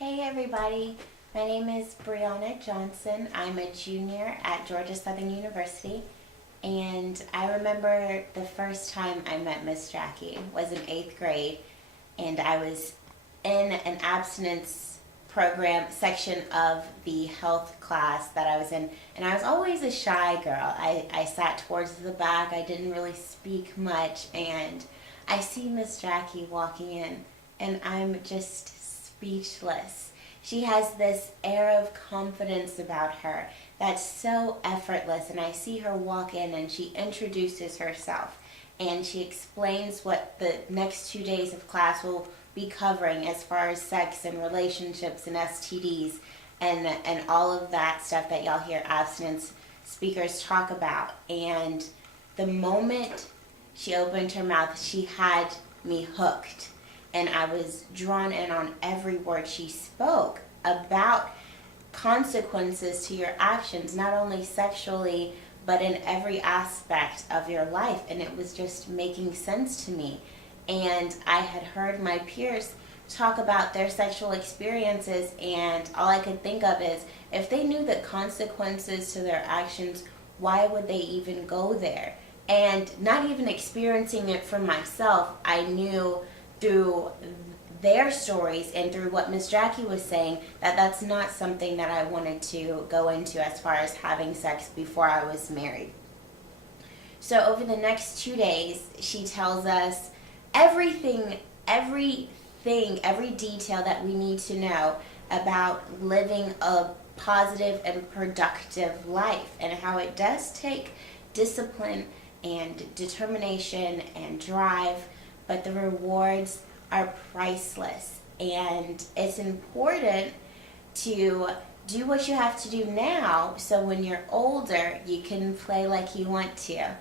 Hey everybody, my name is Briona Johnson. I'm a junior at Georgia Southern University, and I remember the first time I met Miss Jackie was in 8th grade, and I was in an abstinence program section of the health class that I was in, and I was always a shy girl. I sat towards the back, I didn't really speak much, and I see Miss Jackie walking in, and I'm just speechless. She has this air of confidence about her that's so effortless, and I see her walk in and she introduces herself and she explains what the next 2 days of class will be covering as far as sex and relationships and STDs and all of that stuff that y'all hear abstinence speakers talk about. And the moment she opened her mouth, she had me hooked. And I was drawn in on every word she spoke about consequences to your actions, not only sexually, but in every aspect of your life. And it was just making sense to me. And I had heard my peers talk about their sexual experiences, and all I could think of is if they knew the consequences to their actions, why would they even go there? And not even experiencing it for myself, I knew through their stories and through what Miss Jackie was saying that that's not something that I wanted to go into as far as having sex before I was married. So over the next 2 days, she tells us every detail that we need to know about living a positive and productive life, and how it does take discipline and determination and drive, but the rewards are priceless. And it's important to do what you have to do now so when you're older you can play like you want to.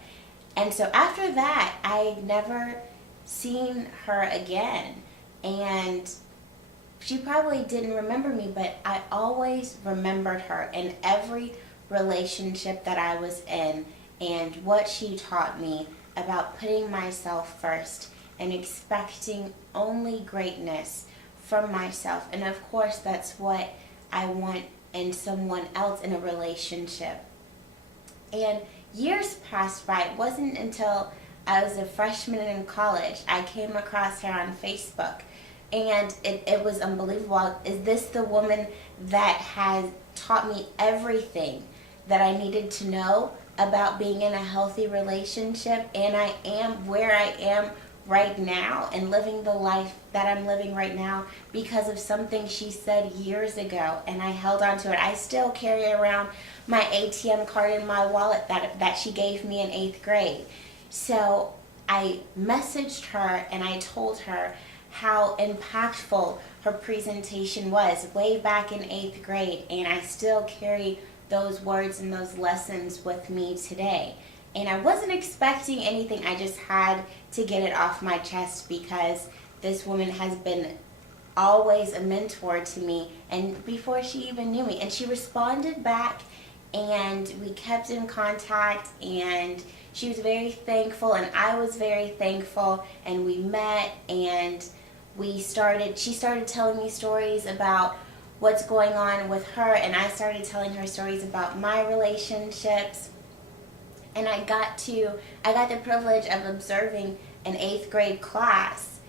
And so after that, I never seen her again, and she probably didn't remember me, but I always remembered her in every relationship that I was in, and what she taught me about putting myself first and expecting only greatness from myself. And of course, that's what I want in someone else in a relationship. And years passed by. It wasn't until I was a freshman in college I came across her on Facebook. And it was unbelievable. Is this the woman that has taught me everything that I needed to know about being in a healthy relationship? And I am where I am right now and living the life that I'm living right now because of something she said years ago, and I held on to it. I still carry around my ATM card in my wallet that she gave me in 8th grade. So I messaged her and I told her how impactful her presentation was way back in 8th grade, and I still carry those words and those lessons with me today. And I wasn't expecting anything, I just had to get it off my chest because this woman has been always a mentor to me, and before she even knew me. And she responded back, and we kept in contact, and she was very thankful, and I was very thankful, and we met, and she started telling me stories about what's going on with her, and I started telling her stories about my relationships. And I got the privilege of observing an 8th grade class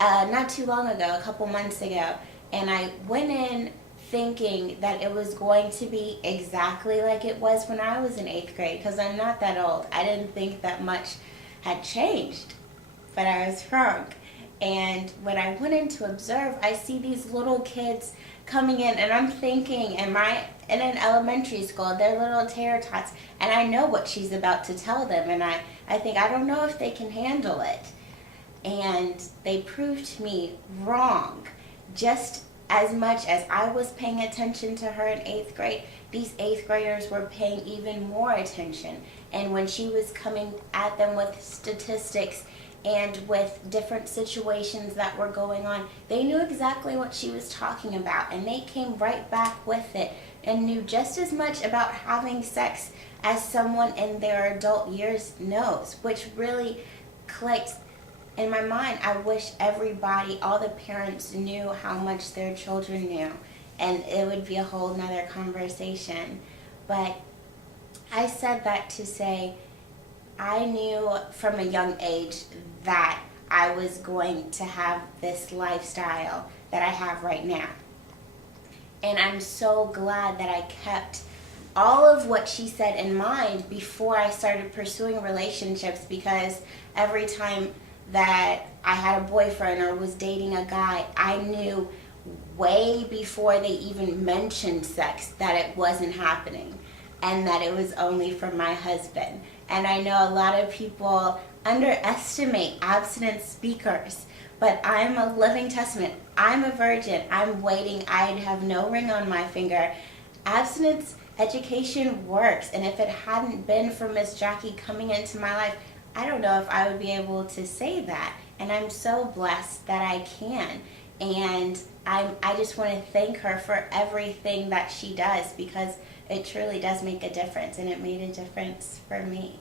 not too long ago, a couple months ago, and I went in thinking that it was going to be exactly like it was when I was in 8th grade, because I'm not that old. I didn't think that much had changed, but I was wrong. And when I went in to observe, I see these little kids coming in, and I'm thinking, in an elementary school, they're little terror tots, and I know what she's about to tell them, and I think, I don't know if they can handle it. And they proved me wrong. Just as much as I was paying attention to her in 8th grade, these 8th graders were paying even more attention. And when she was coming at them with statistics and with different situations that were going on, they knew exactly what she was talking about, and they came right back with it and knew just as much about having sex as someone in their adult years knows, which really clicked in my mind, I wish everybody, all the parents knew how much their children knew, and it would be a whole nother conversation. But I said that to say, I knew from a young age that I was going to have this lifestyle that I have right now. And I'm so glad that I kept all of what she said in mind before I started pursuing relationships, because every time that I had a boyfriend or was dating a guy, I knew way before they even mentioned sex that it wasn't happening and that it was only for my husband. And I know a lot of people underestimate abstinence speakers, but I'm a living testament. I'm a virgin. I'm waiting. I'd have no ring on my finger. Abstinence education works, and if it hadn't been for Miss Jackie coming into my life, I don't know if I would be able to say that. And I'm so blessed that I can. And I just want to thank her for everything that she does, because it truly does make a difference, and it made a difference for me.